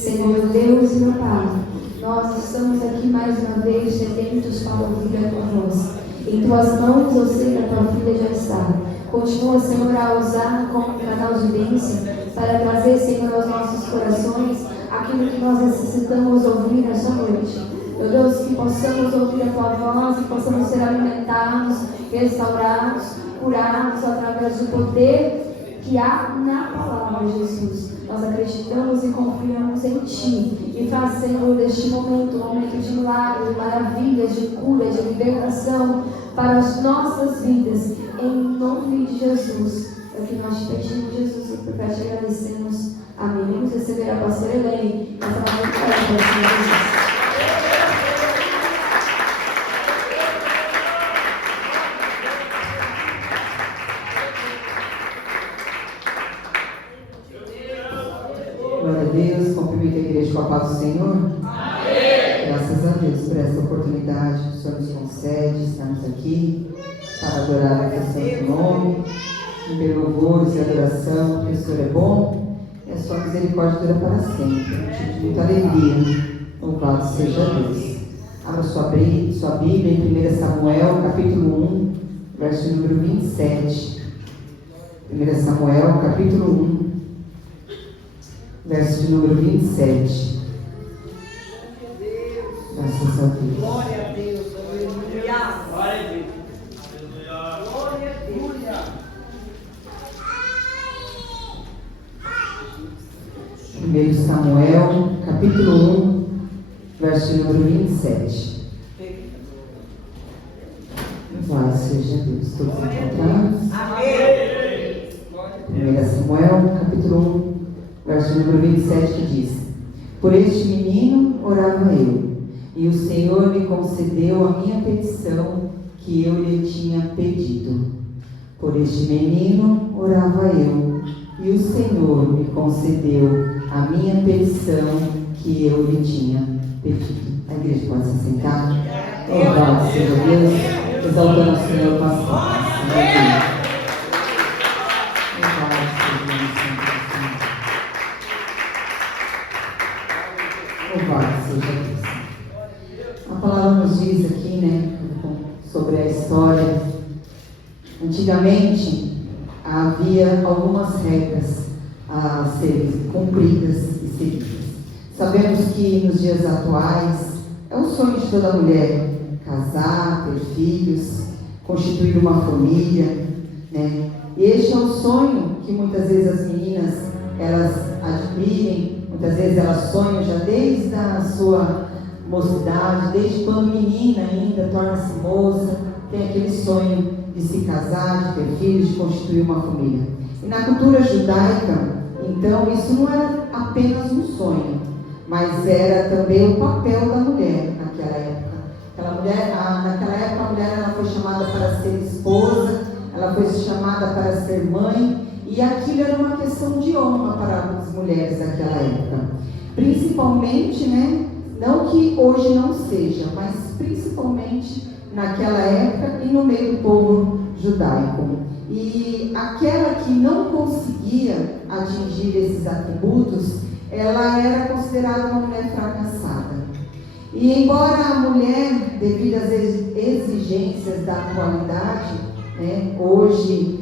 Senhor meu Deus e meu Pai, nós estamos aqui mais uma vez sedentos para ouvir a tua voz. Em tuas mãos, ou seja, a tua filha já está. Continua, Senhor, a usar como canal de bênção para trazer, Senhor, aos nossos corações aquilo que nós necessitamos ouvir nesta noite. Meu Deus, que possamos ouvir a tua voz, que possamos ser alimentados, restaurados, curados através do poder que há na palavra, Jesus. Nós acreditamos e confiamos em Ti. E faz, Senhor, deste momento um momento de milagres, de maravilhas, de cura, de libertação para as nossas vidas. Em nome de Jesus. É o que nós te pedimos, Jesus, e por cá te agradecemos. Amém. Vamos receber a pastora Elaine. Essa é uma muito para Jesus. Glória a Deus, cumprimento a igreja com a paz do Senhor. Amém. Graças a Deus por essa oportunidade que o Senhor nos concede, estarmos aqui para adorar a questão do nome, em louvores e adoração, porque o Senhor é bom e a sua misericórdia dura para sempre. Motivo de muita alegria. Louvado seja Deus. Abra sua Bíblia em 1 Samuel, capítulo 1, verso número 27. 1 Samuel, capítulo 1. Verso de número 27. Graças a Deus. Glória a Deus. Aleluia. Glória a Deus. Glória a Deus. 1 Samuel, capítulo 1, verso de número 27. Louvado seja Deus. Todos encontrados? Amém. 1 Samuel, capítulo 1. Verso número 27 que diz: Por este menino orava eu, e o Senhor me concedeu a minha petição que eu lhe tinha pedido. Por este menino orava eu, e o Senhor me concedeu a minha petição que eu lhe tinha pedido. A igreja pode se sentar? Louvado seja Deus, exaltando o Senhor com as palmas. Louvado seja Deus. A palavra nos diz aqui, né, sobre a história. Antigamente havia algumas regras a serem cumpridas e seguidas. Sabemos que nos dias atuais é o sonho de toda mulher casar, ter filhos, constituir uma família, né? E este é o sonho que muitas vezes as meninas elas adquirem. Muitas vezes elas sonham já desde a sua mocidade, desde quando menina ainda, torna-se moça, tem aquele sonho de se casar, de ter filhos, de constituir uma família. E na cultura judaica, então, isso não era apenas um sonho, mas era também o papel da mulher naquela época. Naquela época a mulher ela foi chamada para ser esposa, ela foi chamada para ser mãe, e aquilo era uma questão de honra para as mulheres daquela época. Principalmente, né, não que hoje não seja, mas principalmente naquela época e no meio do povo judaico. E aquela que não conseguia atingir esses atributos, ela era considerada uma mulher fracassada. E embora a mulher, devido às exigências da atualidade, né, hoje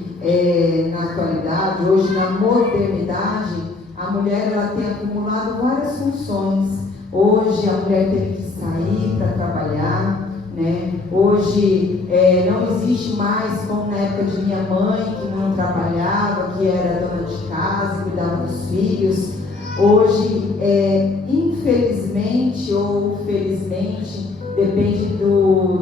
na atualidade, hoje na modernidade, a mulher ela tem acumulado várias funções. Hoje a mulher tem que sair para trabalhar, né? Hoje não existe mais como na época de minha mãe, que não trabalhava, que era dona de casa, cuidava dos filhos. Hoje, infelizmente ou felizmente, depende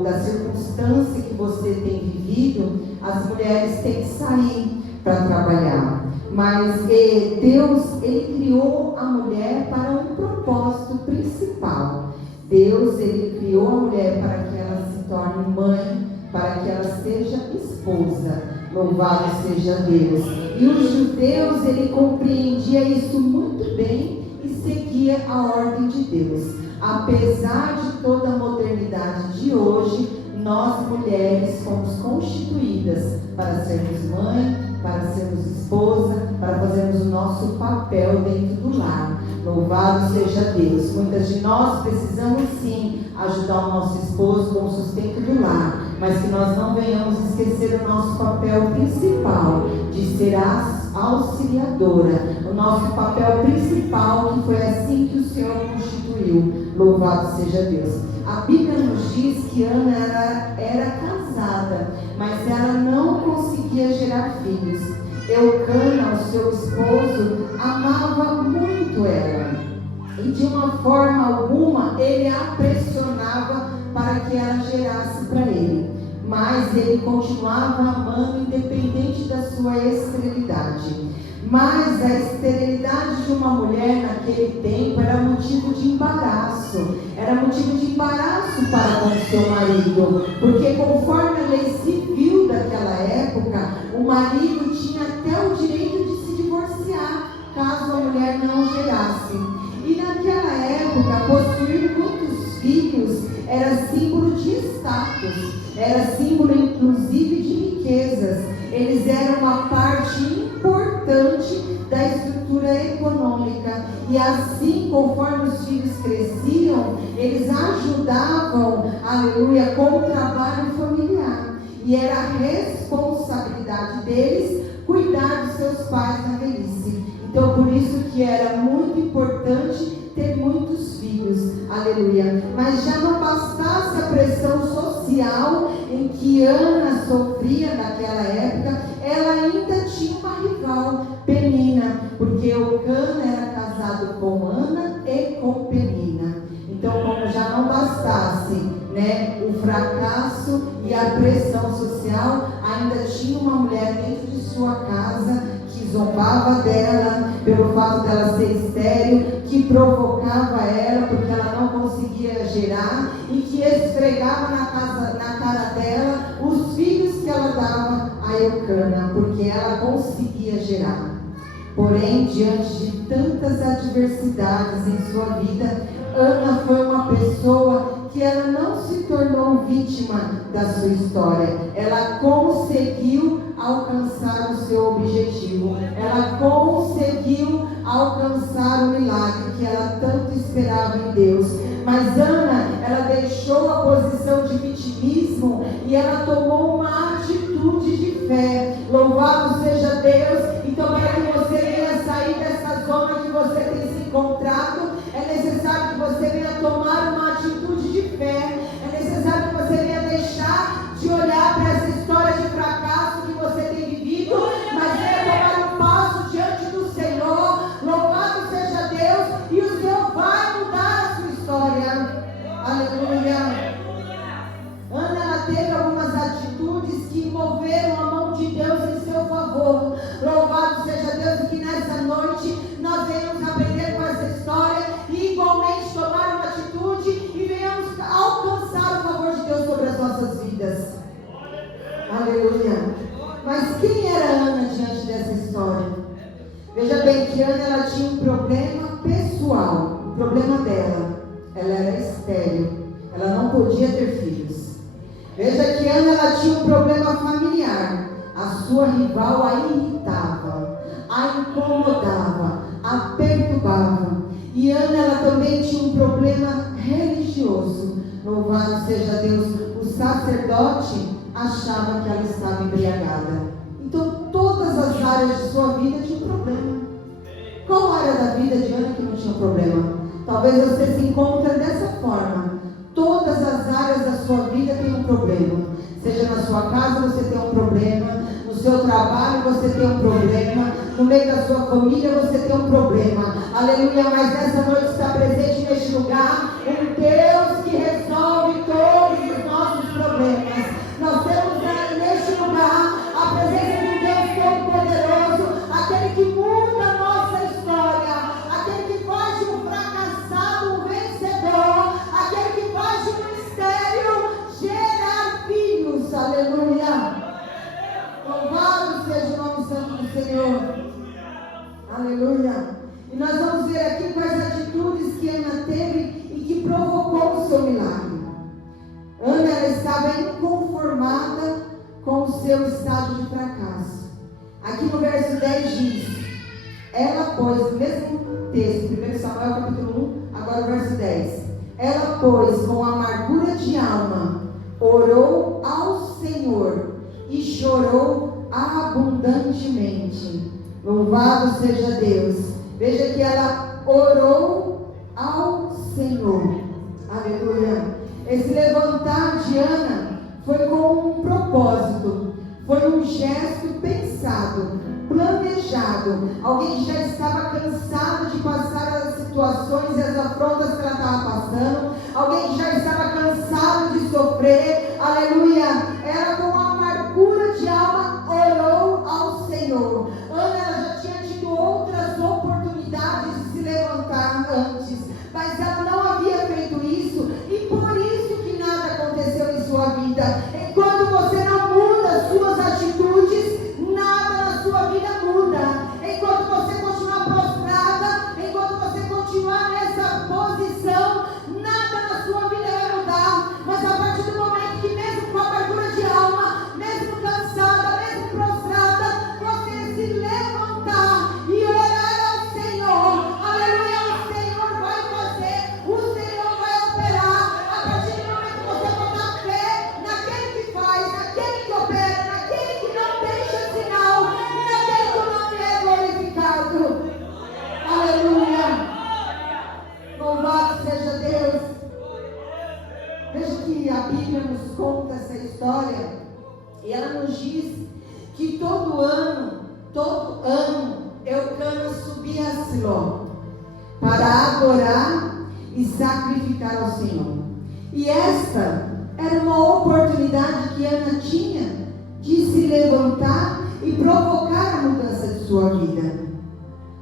da circunstância que você tem vivido, as mulheres têm que sair para trabalhar. Mas Deus, Ele criou a mulher para um propósito principal. Deus, Ele criou a mulher para que ela se torne mãe, para que ela seja esposa. Louvado seja Deus. E os judeus, ele compreendia isso muito bem e seguia a ordem de Deus. Apesar de toda a modernidade de hoje, nós mulheres fomos constituídas para sermos mãe, para sermos esposa, para fazermos o nosso papel dentro do lar. Louvado seja Deus. Muitas de nós precisamos sim ajudar o nosso esposo com o sustento do lar, mas que nós não venhamos esquecer o nosso papel principal de ser auxiliadora, o nosso papel principal, que foi assim que o Senhor constituiu. Louvado seja Deus. A Bíblia nos diz que Ana era casada, mas ela não conseguia gerar filhos. Eucana, o seu esposo, amava muito ela, e de uma forma alguma ele a pressionava para que ela gerasse para ele, mas ele continuava amando independente da sua esterilidade. Mas a esterilidade de uma mulher naquele tempo era motivo de embaraço, para com o seu marido, porque conforme a lei civil daquela época, o marido tinha até o direito de se divorciar, caso a mulher não gerasse. E naquela época, possuir muitos filhos era símbolo de status, era símbolo inclusive de riquezas. Eles eram uma parte importante da estrutura econômica, e assim, conforme os filhos cresciam, eles ajudavam, aleluia, com o trabalho familiar, e era a responsabilidade deles cuidar dos seus pais na velhice. Então, por isso que era muito importante ter muitos filhos, aleluia. Mas já não bastasse a pressão social em que Ana sofria naquela época, ela ainda tinha uma rival, Penina, porque Eucana era casado com Ana e com Penina. Então, como já não bastasse, o fracasso e a pressão social, ainda tinha uma mulher dentro de sua casa que zombava dela pelo fato dela ser estéril, que provocava ela porque ela não conseguia gerar, e que esfregava na cara dela os filhos que ela dava a Eucana, porque ela conseguia gerar. Porém, diante de tantas adversidades em sua vida, Ana foi uma pessoa que ela não se tornou vítima da sua história. Ela conseguiu alcançar o seu objetivo. Ela conseguiu alcançar o milagre que ela tanto esperava em Deus. Mas Ana, ela deixou a posição de vitimismo e ela tomou uma atitude de fé. Louvado seja Deus. Então, para que você venha sair dessa zona que você tem se encontrado, é necessário que você venha tomar uma atitude de fé. É necessário que você venha deixar de olhar para essa história de fracasso que você tem vivido, mas venha tomar um passo diante do Senhor. Louvado seja Deus, e o Senhor vai mudar a sua história. Aleluia. Ana, ela teve algumas atitudes que moveram a mão de Deus em seu favor. Louvado seja Deus, e que nessa noite nós venhamos aprender com essa história e igualmente tomar uma atitude e venhamos alcançar o favor de Deus sobre as nossas vidas. Aleluia. Mas quem era Ana diante dessa história? Veja bem que Ana, ela tinha um problema pessoal. O problema dela, ela era estéril, ela não podia ter filhos. Veja que Ana, ela tinha um problema familiar. A sua rival a irritava, a incomodava, a perturbava. E Ana, ela também tinha um problema religioso. Louvado seja Deus. O sacerdote achava que ela estava embriagada. Então, todas as áreas de sua vida tinham um problema. Qual área da vida de Ana que não tinha problema? Talvez você se encontre dessa forma. Todas as áreas da sua vida têm um problema. Seja na sua casa você tem um problema, no seu trabalho você tem um problema, no meio da sua família você tem um problema. Aleluia, mas nessa noite está presente neste lugar um Deus que resolve todos os nossos problemas. Nós temos neste lugar a presença de um Deus todo-poderoso, aquele que muda a nossa história, aquele que faz de um fracassado um vencedor, aquele que faz de um mistério gerar filhos. Aleluia. Louvado seja o nome santo do Senhor. Aleluia. E nós vamos ver aqui quais atitudes que Ana teve e que provocou o seu milagre. Ana, ela estava inconformada com o seu estado de fracasso. Aqui no verso 10 diz: ela, pois, no mesmo texto, 1 Samuel Ela, pois, com amargura de alma, orou ao Senhor e chorou abundantemente. Louvado seja Deus. Veja que ela orou ao Senhor. Aleluia. Esse levantar de Ana foi com um propósito, foi um gesto pensado, planejado. Alguém que já estava cansado de passar as situações e as afrontas que ela estava passando. Alguém que já estava cansado de sofrer. Aleluia. Ela, com amargura de alma, orou ao Senhor. Ana, ela já tinha tido outras oportunidades de se levantar antes, mas ela não havia feito isso, e por isso que nada aconteceu em sua vida. Enquanto você não muda suas atitudes, nada na sua vida muda. Enquanto você continuar prostrada, enquanto você continuar nessa posição, nada na sua vida vai mudar. Mas a partir do momento que, mesmo com amargura de alma, mesmo cansada, mesmo prostrada, você se levantar e orar ao Senhor, aleluia, o Senhor vai fazer, o Senhor vai operar. A partir do momento que você botar fé naquele que faz, naquele que opera, naquele que não deixa sinal, e naquele que o nome é glorificado. Aleluia. Louvado seja Deus. Veja que a Bíblia nos conta essa história, e ela nos diz que todo ano, Eucana subia a Siló para adorar e sacrificar ao Senhor. E essa era uma oportunidade que Ana tinha de se levantar e provocar a mudança de sua vida.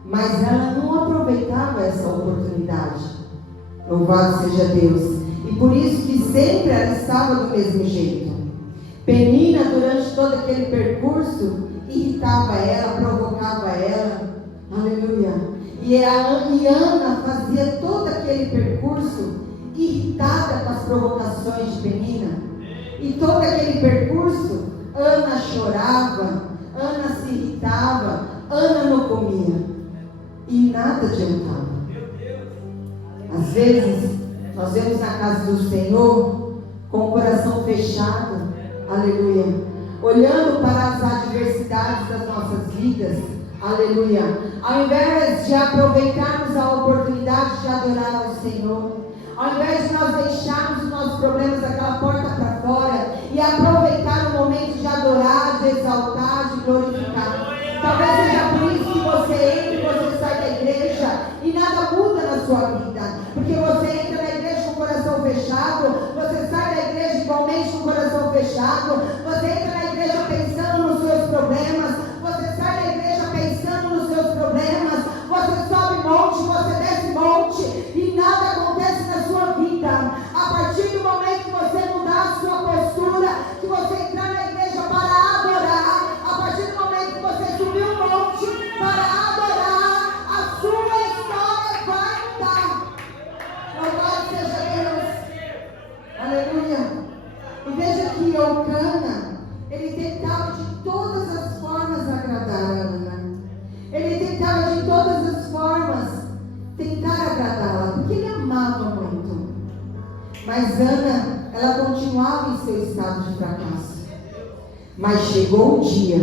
Mas ela não aproveitava essa oportunidade. Louvado seja Deus. E por isso que sempre ela estava do mesmo jeito. Penina, durante todo aquele percurso, irritava ela, provocava ela. Aleluia. E Ana fazia todo aquele percurso irritada com as provocações de Penina. E todo aquele percurso, Ana chorava, Ana se irritava, Ana não comia. E nada adiantava. Às vezes, nós vemos na casa do Senhor com o coração fechado, aleluia, olhando para as adversidades das nossas vidas, aleluia, ao invés de aproveitarmos a oportunidade de adorar ao Senhor, ao invés de nós deixarmos os nossos problemas daquela porta para fora e aproveitar o momento de adorar, de exaltar, de glorificar. Talvez seja por isso que você entra e você sai da igreja e nada muda na sua vida, porque você entra na igreja com o coração fechado, você sai da igreja igualmente com o coração fechado, você entra na igreja pensando nos seus problemas, você sai da igreja pensando nos seus problemas, você sobe monte, você desce monte e nada acontece na sua vida. A partir do momento que você mudar a sua postura, que você entrar na igreja para adorar, a partir do momento que você subir um monte para adorar, a sua história vai mudar. Louvado seja Deus. Aleluia. E veja que Eucana, ele tentava de todas as formas agradar a Ana. Ele tentava de todas as formas tentar agradá-la, porque ele amava muito. Mas Ana, ela continuava em seu estado de fracasso. Mas chegou o dia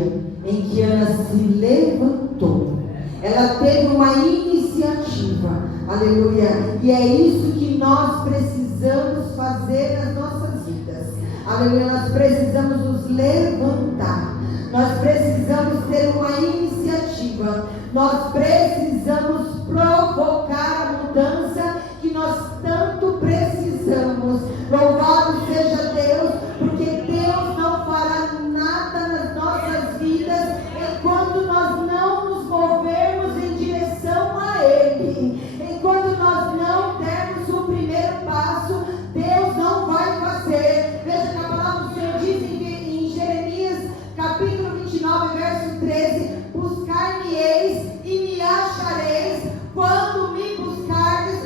em que Ana se levantou. Ela teve uma iniciativa. Aleluia. E é isso que nós precisamos fazer nas nossas vidas. Aleluia. Nós precisamos nos levantar. Nós precisamos ter uma iniciativa. Nós precisamos provocar a mudança que nós tanto precisamos. Louvado seja Deus, porque Deus não fará nada nas nossas vidas enquanto nós não nos movermos em direção a Ele. Enquanto nós não dermos o primeiro passo, Deus não vai fazer. Veja que a palavra do Senhor diz em Jeremias capítulo 29, verso 13: buscar-me-eis e me achareis quando me buscardes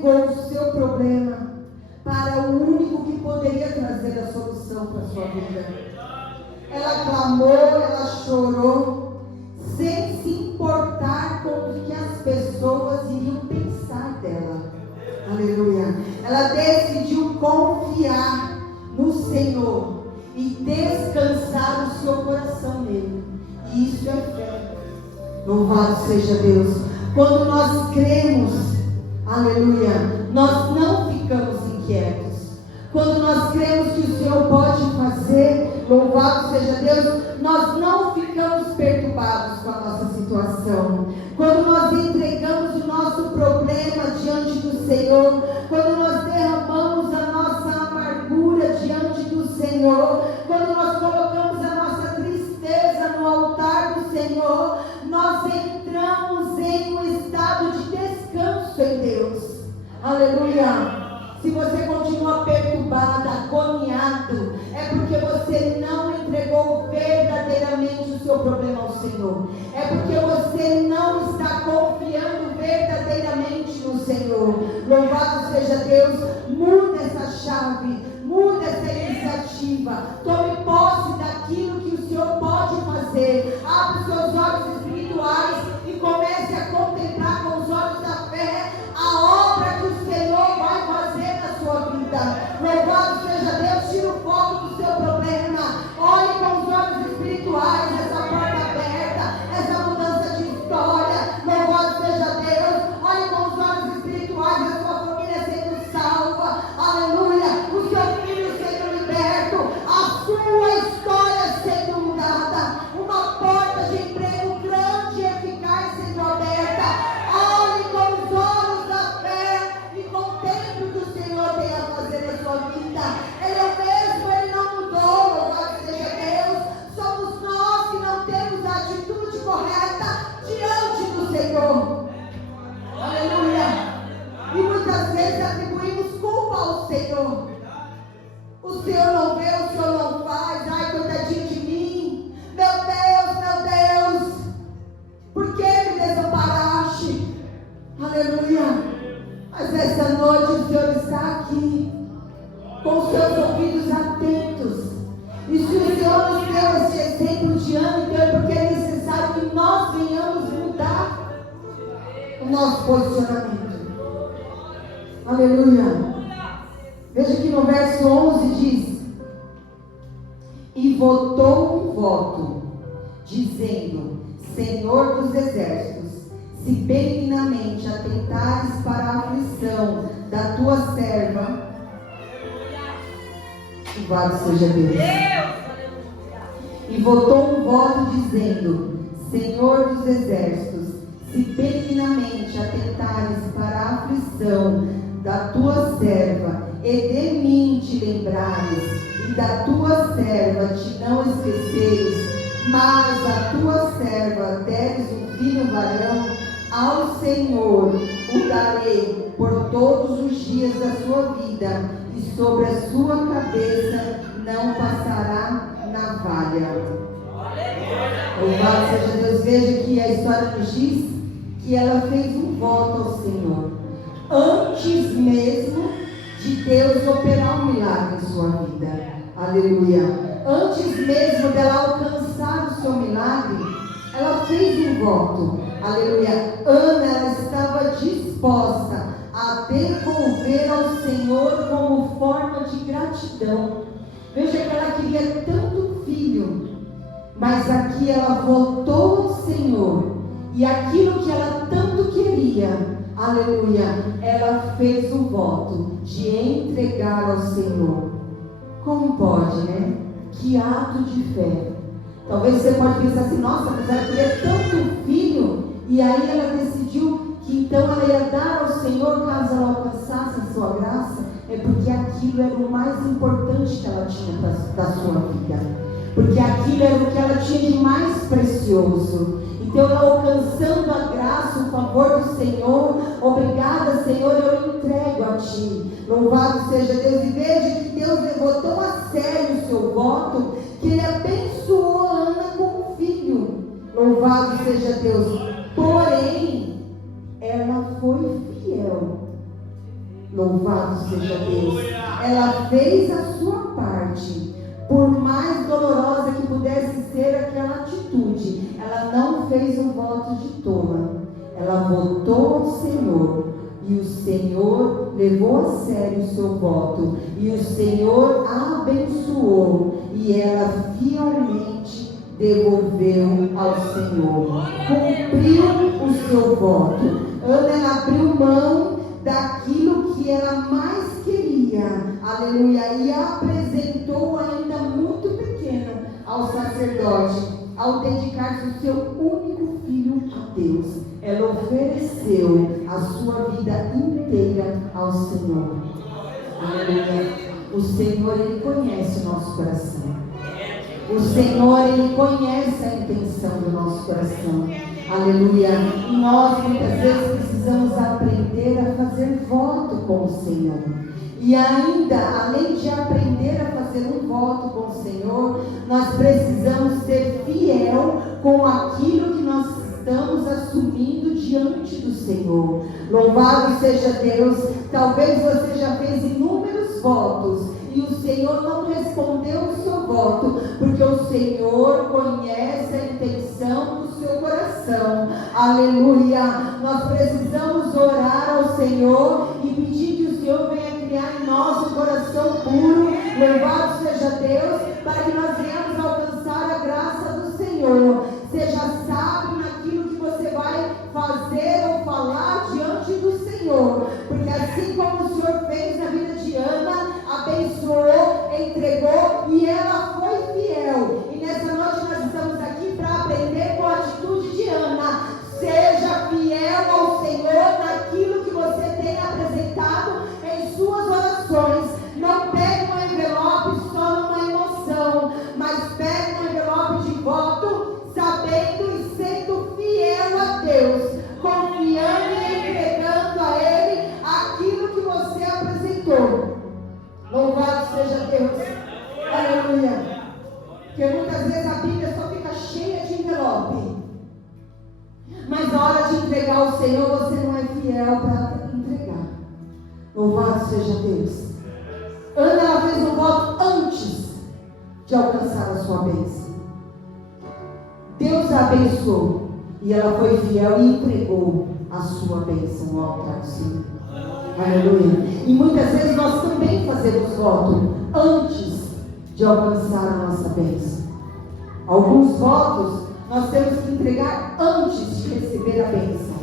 entregou o seu problema para o único que poderia trazer a solução para a sua vida. Ela clamou, ela chorou, sem se importar com o que as pessoas iriam pensar dela. Aleluia. Ela decidiu confiar no Senhor e descansar o seu coração nele. E isso é fé. Louvado seja Deus. Quando nós cremos, aleluia, nós não ficamos inquietos. Quando nós cremos que o Senhor pode fazer, louvado seja Deus, nós não ficamos perturbados com a nossa situação. Quando nós entregamos o nosso problema diante do Senhor, quando nós derramamos a nossa amargura diante do Senhor, quando nós colocamos a nossa tristeza no altar do Senhor, nós entramos em um estado de descanso em Deus. Aleluia. Se você continua perturbado, agoniado, é porque você não entregou verdadeiramente o seu problema ao Senhor. É porque você não está confiando verdadeiramente no Senhor. Louvado seja Deus. Muda essa chave, muda essa iniciativa. Tome posse daquilo que o Senhor pode fazer. Abra os seus olhos espirituais e comece a contemplar com os olhos da fé a obra que o Senhor vai fazer na sua vida. Louvado seja Deus. Tira o foco do seu problema. Olhe com os olhos espirituais essa porta aberta, essa mudança de história. Louvado seja Deus. Olhe com os olhos espirituais a sua família sendo salva. Aleluia. O seu filho sendo liberto, a sua história sendo mudada, uma porta de emprego grande e eficaz sendo aberta. Olhe com os olhos da fé e contemple o que o Senhor tem a fazer na sua vida. Ele é o mesmo, Ele não mudou. Louvado seja Deus. Somos nós que não temos a atitude correta diante do Senhor. Aleluia. E muitas vezes atribuímos culpa ao Senhor. O Senhor não vê, o Senhor não faz. Ai, coitadinho de mim. Meu Deus, por que me desamparaste? Aleluia. Mas essa noite o Senhor está aqui, com os seus ouvidos atentos. E se o Senhor nos deu esse exemplo de ano, então é porque é necessário que nós venhamos mudar o nosso posicionamento. Aleluia. Veja que no verso 11 diz: e votou um voto, dizendo: Senhor dos exércitos, se benignamente atentares para a aflição da tua serva, louvado seja Deus. E votou um voto, dizendo: Senhor dos exércitos, se benignamente atentares para a aflição da tua serva, e de mim te lembrares, e da tua serva te não esqueceres, mas a tua serva deres um filho varão, ao Senhor o darei por todos os dias da sua vida, e sobre a sua cabeça não passará navalha. Louvado seja Deus. Veja que a história nos diz que ela fez um voto ao Senhor, antes mesmo de Deus operar um milagre em sua vida. Aleluia. Antes mesmo dela alcançar o seu milagre, ela fez um voto. Aleluia. Ana, ela estava disposta a devolver ao Senhor como forma de gratidão. Veja que ela queria tanto filho, mas aqui ela votou ao Senhor, e aquilo que ela tanto queria, aleluia, ela fez o voto de entregar ao Senhor. Como pode, né? Que ato de fé. Talvez você pode pensar assim: nossa, mas ela queria tanto filho, e aí ela decidiu que então ela ia dar ao Senhor caso ela alcançasse a sua graça. É porque aquilo era o mais importante que ela tinha da sua vida, porque aquilo era o que ela tinha de mais precioso. Então ela, alcançando a graça, o favor do Senhor: obrigada, Senhor, eu entrego a ti. Louvado seja Deus. E veja que Deus levou tão a sério o seu voto, que Ele abençoou Ana com um filho. Louvado seja Deus. Porém, ela foi fiel Louvado seja Deus. Ela fez a sua parte. Por mais dolorosa que pudesse ser aquela atitude, ela não fez um voto de tola. Ela votou ao Senhor. E o Senhor levou a sério o seu voto. E o Senhor a abençoou. E ela fielmente devolveu ao Senhor. Cumpriu o seu voto. Ana, ela abriu mão daquilo que ela mais queria. Aleluia. E apresentou ainda muito pequeno ao sacerdote, ao dedicar-se o seu único filho a Deus. Ela ofereceu a sua vida inteira ao Senhor. Aleluia. O Senhor, Ele conhece o nosso coração. O Senhor, Ele conhece a intenção do nosso coração. Aleluia. E nós muitas vezes precisamos aprender a fazer voto com o Senhor. E ainda, além de aprender a fazer um voto com o Senhor, nós precisamos ser fiel com aquilo que nós estamos assumindo diante do Senhor. Louvado seja Deus. Talvez você já fez inúmeros votos e o Senhor não respondeu o seu voto, porque o Senhor conhece a intenção do seu coração. Aleluia. Nós precisamos orar ao Senhor e pedir que o Senhor venha criar em nós um coração puro. Louvado seja Deus, para que nós venhamos alcançar a graça do Senhor. Seja sábio naquilo que você vai fazer ou falar diante do Senhor, porque assim como o Senhor fez na vida de Ana, abençoou, entregou e ela foi fiel. E nessa noite nós estamos aqui para aprender com a atitude de Ana. Seja fiel ao Senhor naquilo que você tem apresentado em suas orações. Não pegue um envelope só numa emoção, mas pegue um envelope de voto, sabendo e sendo fiel a Deus, confiando e entregando a Ele aquilo que você apresentou. Louvado seja Deus. Aleluia. Porque muitas vezes a Bíblia só fica cheia de envelope, mas na hora de entregar ao Senhor você não é fiel para entregar. Louvado seja Deus. Ana, ela fez um voto antes de alcançar a sua bênção. Deus a abençoou e ela foi fiel e entregou a sua bênção ao altar do Senhor. Aleluia. E muitas vezes nós também fazemos voto antes de alcançar a nossa bênção. Alguns votos nós temos que entregar antes de receber a bênção.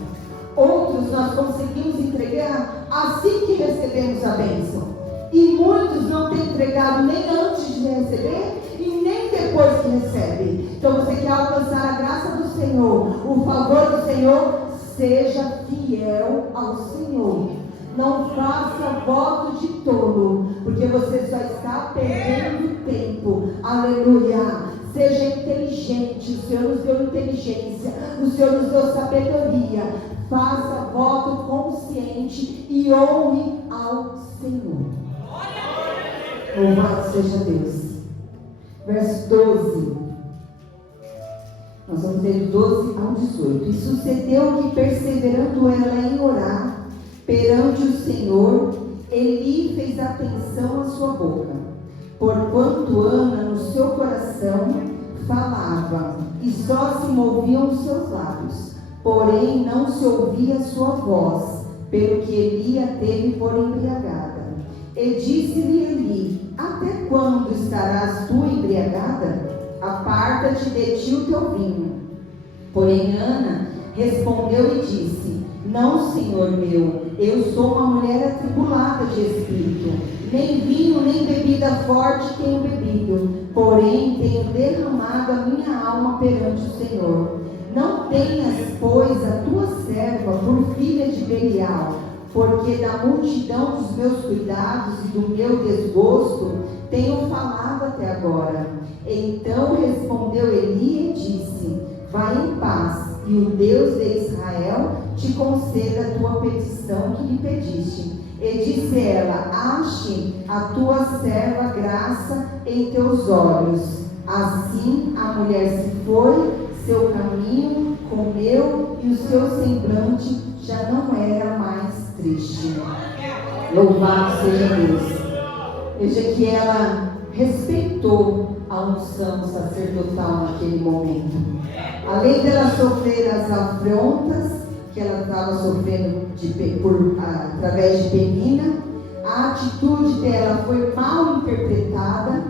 Outros nós conseguimos entregar assim que recebemos a bênção. E muitos não têm entregado nem antes de receber e nem depois que recebe. Então você quer alcançar a graça do Senhor, o favor do Senhor, seja fiel ao Senhor. Não faça voto de tolo, porque você só está perdendo tempo. Aleluia. Seja inteligente. O Senhor nos deu inteligência, o Senhor nos deu sabedoria. Faça voto consciente e honre ao Senhor. Louvado seja Deus. Verso 12. Nós vamos ler do 12 ao 18. E sucedeu que, perseverando ela em orar perante o Senhor, Eli fez atenção à sua boca, porquanto Ana no seu coração falava, e só se moviam os seus lábios, porém não se ouvia a sua voz, pelo que Eli a teve por embriagada. E disse-lhe Eli: até quando estarás tu embriagada? Aparta-te de ti o teu vinho. Porém Ana respondeu e disse: não, Senhor meu, eu sou uma mulher atribulada de espírito, nem vinho nem bebida forte tenho bebido, porém tenho derramado a minha alma perante o Senhor. Não tenhas, pois, a tua serva por filha de Belial, porque da multidão dos meus cuidados e do meu desgosto tenho falado até agora. Então respondeu Eli e disse: vai em paz, e o Deus de Israel te conceda a tua petição que lhe pediste. E disse ela: ache a tua serva graça em teus olhos. Assim a mulher se foi, seu caminho comeu, e o seu semblante já não era mais triste. Louvado seja Deus. Veja que ela respeitou a unção sacerdotal naquele momento. Além dela sofrer as afrontas que ela estava sofrendo através de Penina, a atitude dela foi mal interpretada,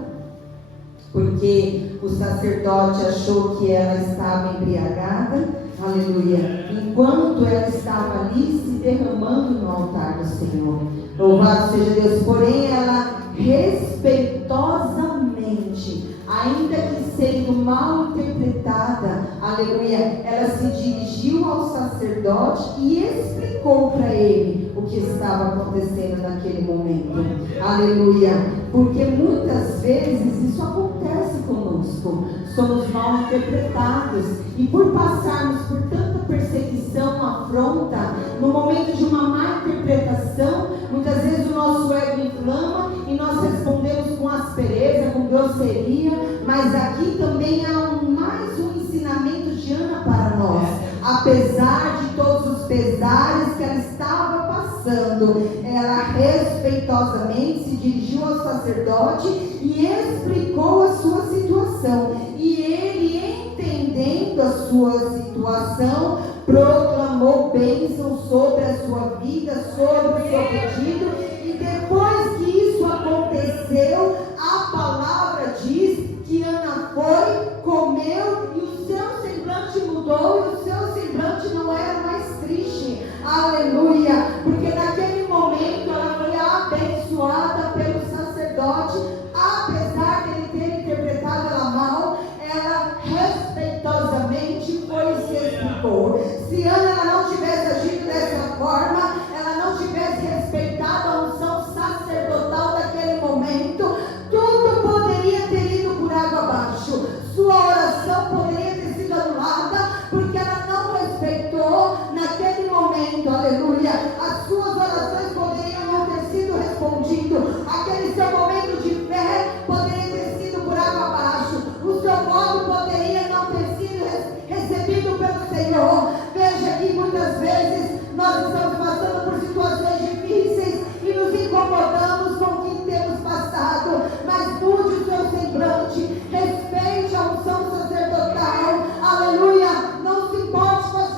porque o sacerdote achou que ela estava embriagada, aleluia, enquanto ela estava ali se derramando no altar do Senhor. Louvado seja Deus. Porém, ela respeitosamente, ainda que sendo mal interpretada, aleluia, ela se dirigiu ao sacerdote e explicou para ele o que estava acontecendo naquele momento, aleluia, porque muitas vezes isso acontece conosco, somos mal interpretados, e por passarmos por tanta perseguição, afronta, no momento de uma má interpretação, muitas vezes o nosso ego inflama e nós respondemos com aspereza, com grosseria. Mas aqui também há mais um ensinamento de Ana para nós. Apesar de todos os pesares que ela estava passando, ela respeitosamente se dirigiu ao sacerdote e explicou a sua situação. E ele, entendendo a sua situação, proclamou bênção sobre a sua vida, sobre o seu pedido. E depois que isso aconteceu, a palavra diz que Ana foi, comeu e o seu semblante mudou, e o seu semblante não era mais triste, aleluia, porque naquele momento ela foi abençoada pelo sacerdote. Apesar de ele ter interpretado ela mal, ela respeitosamente foi e se explicou. Se Ana não tivesse agido dessa forma, ela não tivesse respeitado a unção sacerdotal daquele momento, tudo poderia ter ido por água abaixo. Sua oração poderia ter sido anulada, porque ela não respeitou naquele momento, aleluia. As suas orações poderiam não ter sido respondidas. Aquele seu momento de fé poderia ter sido por água abaixo. O seu voto poderia não ter sido recebido pelo Senhor. Veja que muitas vezes nós estamos passando por situações difíceis e nos incomodamos com o que temos passado, mas mude o seu semblante, respeite a unção sacerdotal, aleluia. Não se importe com as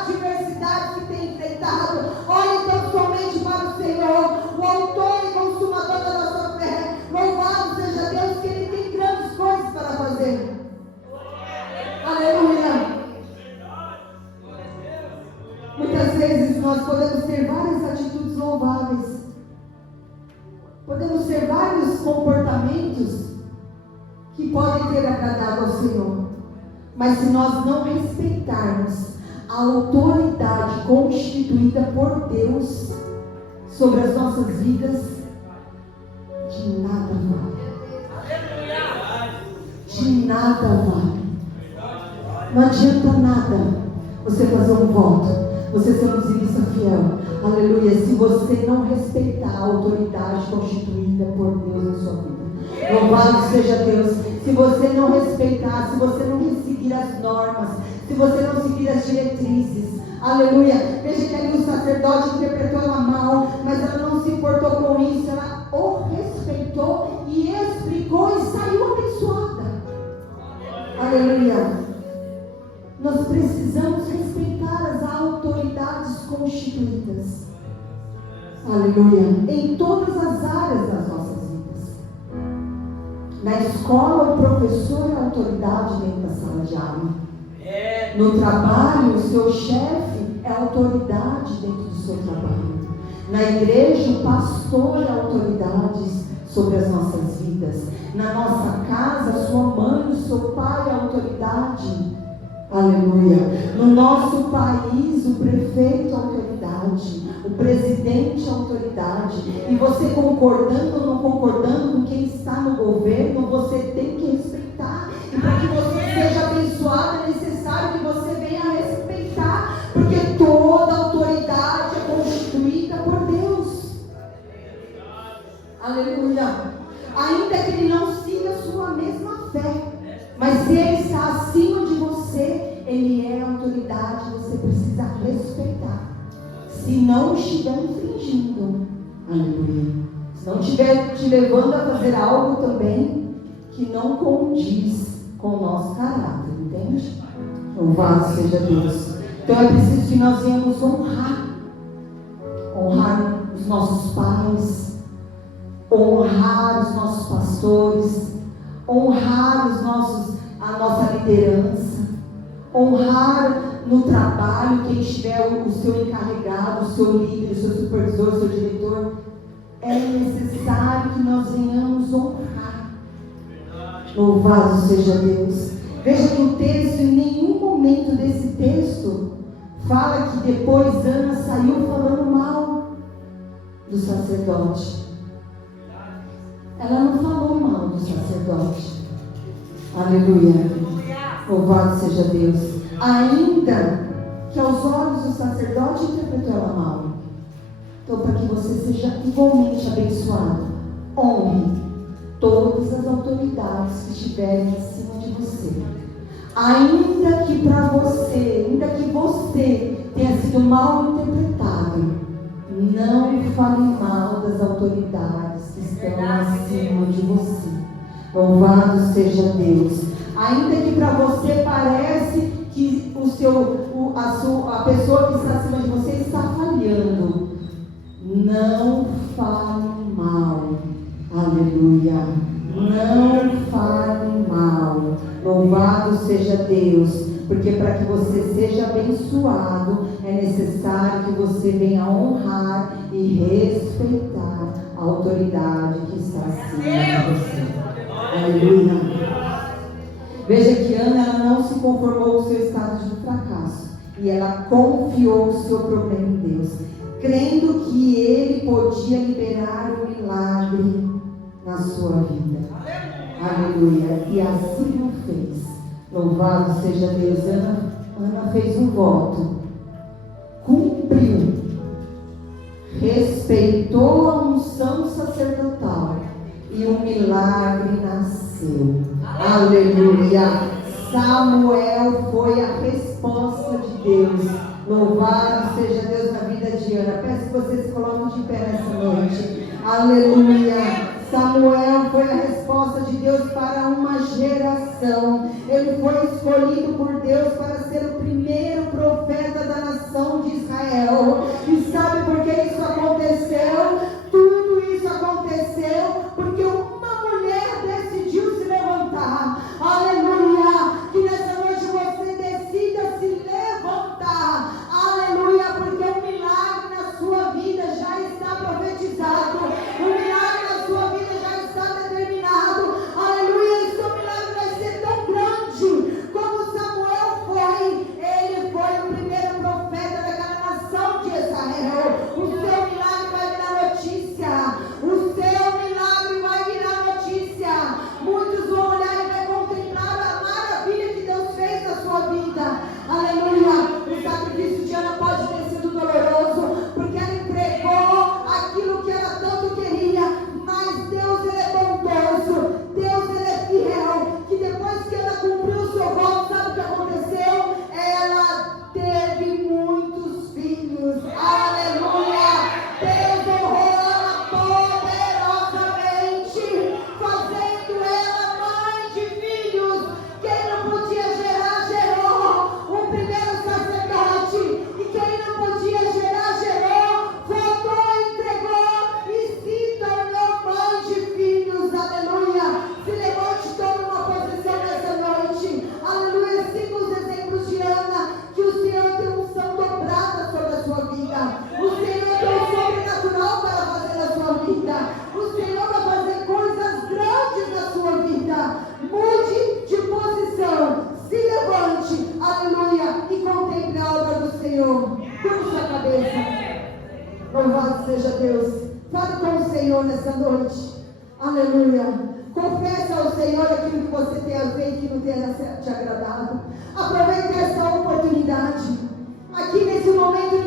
adversidades que tem enfrentado, olhe então somente para o Senhor, o autor e consumador da nossa fé. Louvado seja Deus, que Ele tem grandes coisas para fazer, aleluia. Muitas vezes nós podemos ter várias atitudes louváveis, podemos ter vários comportamentos que podem ter agradado ao Senhor, mas se nós não respeitarmos a autoridade constituída por Deus sobre as nossas vidas, de nada vale. De nada vale. Não adianta nada você fazer um voto, você ser um dizimista fiel, aleluia, se você não respeitar a autoridade constituída por Deus na sua vida. Louvado seja Deus. Se você não respeitar, se você não seguir as normas, se você não seguir as diretrizes, aleluia. Veja que ali o sacerdote interpretou ela mal, mas ela não se importou com isso, ela o respeitou e explicou e saiu abençoada, aleluia. Nós precisamos respeitar as autoridades constituídas, aleluia, em todas as áreas das nossas vidas. Na escola, o professor é autoridade dentro da sala de aula. No trabalho, o seu chefe é autoridade dentro do seu trabalho. Na igreja, o pastor é autoridade sobre as nossas vidas. Na nossa casa, a sua mãe, o seu pai é autoridade. Aleluia. No nosso país, o prefeito é autoridade, o presidente é autoridade. E você concordando ou não concordando com quem está no governo, você tem que respeitar. E para que você seja abençoado, é necessário que você venha a respeitar, porque toda autoridade é constituída por Deus. Aleluia. Ainda que ele não siga a sua mesma fé, mas se ele está acima de você, ele é autoridade, você precisa respeitar. Se não estiver infringindo, Aleluia. Se não estiver te levando a fazer algo também que não condiz com o nosso caráter, entende? Louvado seja Deus. Então é preciso que nós venhamos honrar os nossos pais, honrar os nossos pastores, honrar a nossa liderança, honrar no trabalho quem tiver o seu encarregado, o seu líder, o seu supervisor, o seu diretor. É necessário que nós venhamos honrar. Louvado seja Deus. Veja que o texto, em nenhum momento desse texto, fala que depois Ana saiu falando mal do sacerdote. Ela não falou mal do sacerdote. Aleluia. Louvado seja Deus. Ainda que aos olhos do sacerdote interpretou ela mal. Então, para que você seja igualmente abençoado, honre todas as autoridades que estiverem acima de você. Ainda que você tenha sido mal interpretado, não fale mal das autoridades que estão acima de você. Louvado seja Deus. Ainda que para você parece que a pessoa que está acima de você está falhando, não fale mal. Aleluia. Não fale mal. Louvado seja Deus. Porque para que você seja abençoado, é necessário que você venha honrar e respeitar a autoridade que está acima de você. Aleluia. Veja que Ana, ela não se conformou com o seu estado de fracasso. E ela confiou o seu problema em Deus, crendo que Ele podia liberar o milagre na sua vida. Aleluia. E assim o fez. Louvado seja Deus. Ana fez um voto, cumpriu, respeitou a unção sacerdotal e um milagre nasceu. Aleluia. Samuel foi a resposta de Deus. Louvado seja Deus na vida de Ana. Peço que você se coloque de pé nessa noite. Aleluia. Samuel foi a resposta de Deus para uma geração. Ele foi escolhido por Deus para ser o primeiro profeta da nação de Israel. E sabe por que isso aconteceu? Tudo isso aconteceu porque uma mulher decidiu se levantar. Aleluia. Que nessa noite você decida se levantar. Aleluia. Porque o milagre na sua vida já está profetizado. O milagre na sua vida já está determinado. Aleluia. E seu milagre vai ser tão grande como Samuel foi. Ele foi o primeiro profeta daquela nação de Israel. O seu milagre vai virar notícia. O seu milagre vai virar notícia. Muitos vão olhar e vai contemplar a maravilha que Deus fez na sua vida. Aleluia. O sacrifício de Ana pode ter sido doloroso, porque ela entregou aquilo que ela tanto queria. Mas Deus, Ele é bondoso. Deus, Ele é fiel. Que depois que ela cumpriu o seu voto, sabe o que aconteceu? Ela teve muitos filhos. Aleluia. Deus honrou ela poderosamente, fazendo ela mãe de filhos. Quem não podia gerar, gerou. O primeiro sacerdote. E quem não podia gerar, gerou. Votou, entregou e se tornou mãe de filhos. Aleluia. Se levante, tome uma posição nessa noite. Aleluia. Siga os exemplos de Ana, que o Senhor tem unção dobrada sobre a sua vida. O Senhor tem um sobrenatural para fazer na sua vida. O Senhor vai fazer coisas grandes na sua vida. Mude de posição. Se levante. Aleluia. E contemple a obra do Senhor. Curva sua cabeça. Louvado seja Deus. Fale com o Senhor nessa noite. Aleluia. Confesse ao Senhor aquilo que você tenha feito e que não tenha te agradado. Aproveite essa oportunidade. Aqui nesse momento